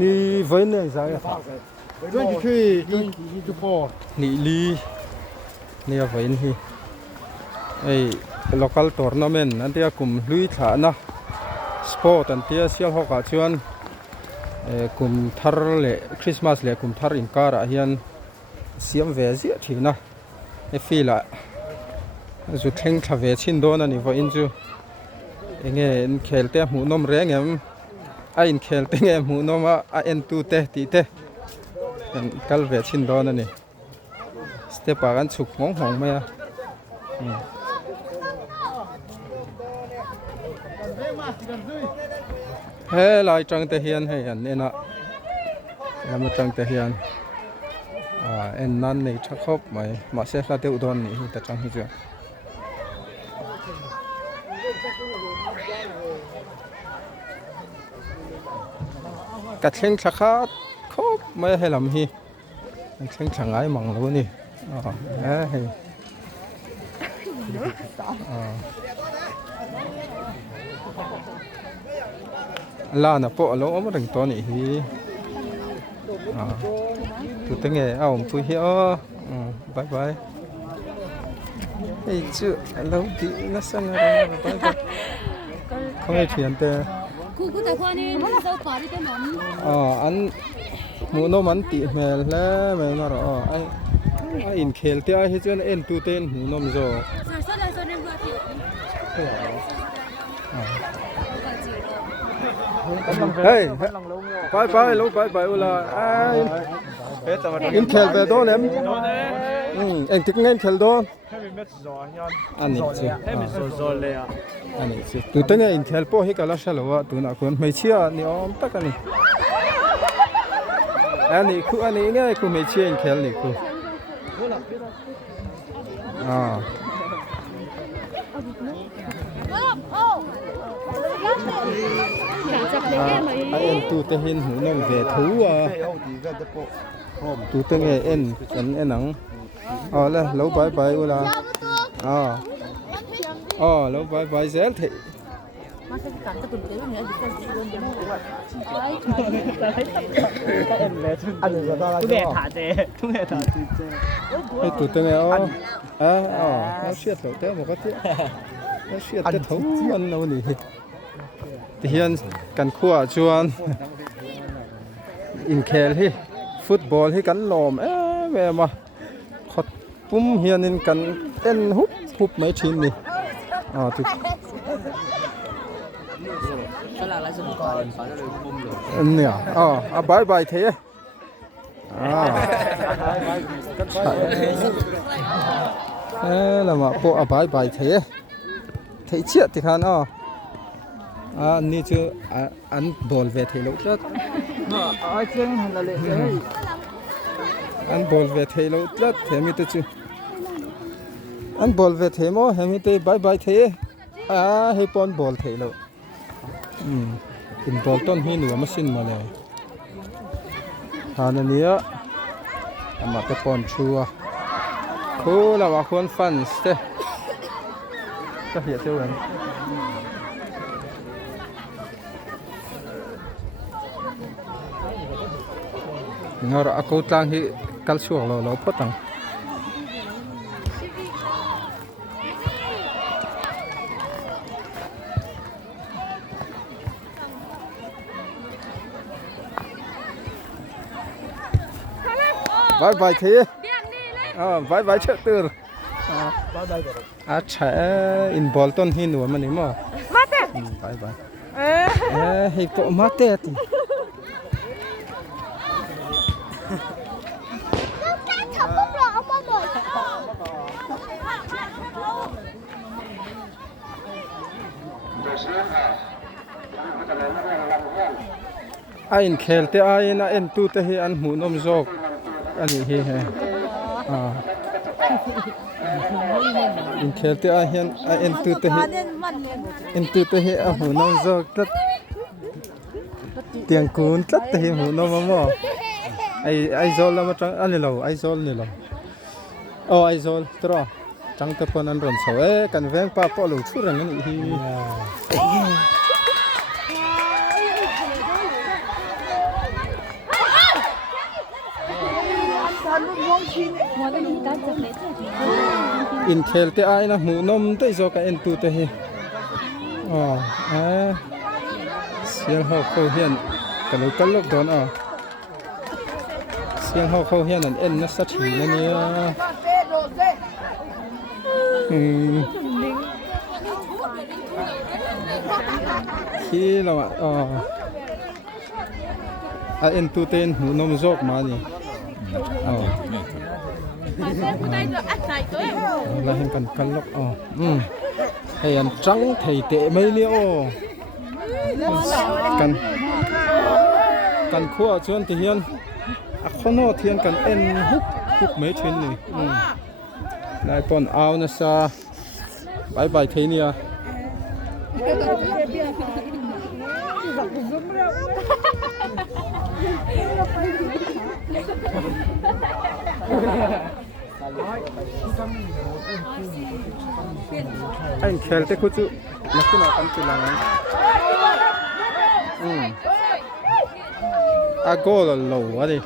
你问那啥呀？ด้วยที่คือที่ทุกพ่อ你哩，你要问去，哎，local tournament นั่นที่กลุ่มลุยฐานนะ sport นั่นที่เชี่ยวหอกชวนกลุ่มทาร์เล่คริสต์มาสเล่กลุ่มทาร์อินการ์เฮียนเสียมเวซีทีนะไอ้ฟีละจุดแข่งทเวชินโดนนี่ว่าอินจูเงี้ยเคลเตะหมูนมแรงเงี้ยไอ้อินเคลเตะเงี้ยหมูนมอ่ะเอ็นตูเตะตีเตะกัลเวชินโดนนี่สเตปากันสุกงงไหมอ่ะเฮ้ยลายจังเทียนให้อันนี้นะแล้วมาจังเทียนเอ็นนั่นนี่ชักครบไหมมาเสียละเดียวอุดรนี่แต่จังที่เจอกัดเชิงชักครบไม่ให้ลำฮีเชิงช่างไอ้มังรู้นี่เฮ้ยลานะพอเราเอามาถึงตัวนี้ฮีตัวตั้งไงเอาผมพูดเหี้ยบายบายไอ้ชื่อเราดีนะสังอะไรบายบายเขาไม่เขียนแต่กูแต่พอนี่เราปาริกันนั้นอันมูโนมันติเมลแล้วไม่น่าหรอไอ้อินเคลที่ไอ้เจ้าเอ็นตูเต้นมูโนมโจเฮ้ยไปลูกไปอุลาอินเคลไปโดนเอ็มเอ็งถึงเงินเคลโดนอันนี้สิอันนี้สิตัวตั้งไงอินเคลพอให้กันละชะลวะตัวนักคนไม่เชื่อนี่อมตักนี่อันนี้คืออันนี้ไงคือไม่เชื่ออินเคลนี่คือเอ็นตูเตหินหูน้องเวทูตูเตงเอ็นหนังแล้วเราไปเวลาเราไปเซลทีไอ้ตูเตงเขาเชื่อเถอะแต่หมดก็เถอะเขาเชื่อแต่เถอะมันเอาหนิที่เฮียนกันขั้วชวนอินเคลที่ฟุตบอลที่กันหลอมแม่มาขดปุ้มเฮียนินกันเต้นฮุบไม่ชินนี่ทุกเนี่ยบายเทแล้วมาพวกบายเทเชียที่ขันนี่ชื่ออันบอลเวทีลูกจัดอันบอลเวทีลูกจัดเฮมิตชื่ออันบอลเวทีมั้งเฮมิตบายเทให้ปอนบอลเทลูกอินบอลต้นหินหรือมาสินมาเลยทานนี้มาเป็นปอนชัวคู่เราว่าควรฟันสเตก็เหี้ยเท่านั้นngor aku tlang hi kal suak lo potang bye thi bye chết từ trẻ in Bolton hin nữa mà nín mà bye hi bộ mate anh khel te ai na en tu te hi an mu nom jok ani hi he in khel te ai hian en tu te hi a mu nom jok tat tiang kun tat te hi mu nom mo ai zol la ma tang ani lo ai zol ni lo ai zol tro tang te pon an ron so kan veng pa po lo chu rang ni hi 我的你干怎么这里？ in khel te ai na mu nom te zo ka en tu te hi sial ho kho hian ka lo kal lok don sial ho kho hian an en na sa thi na nia khi lo en tu ten mu nom zok ma ni là hình cần cân lốc hay ăn trắng thầy tệ mấy liêu cần khua chuyên thì hiền không nó thiên cần en hút mấy chuyến này lại còn ao nó xa bye bye thế nia anh khel te khu chu nakina kan ti lang a goal lo wa di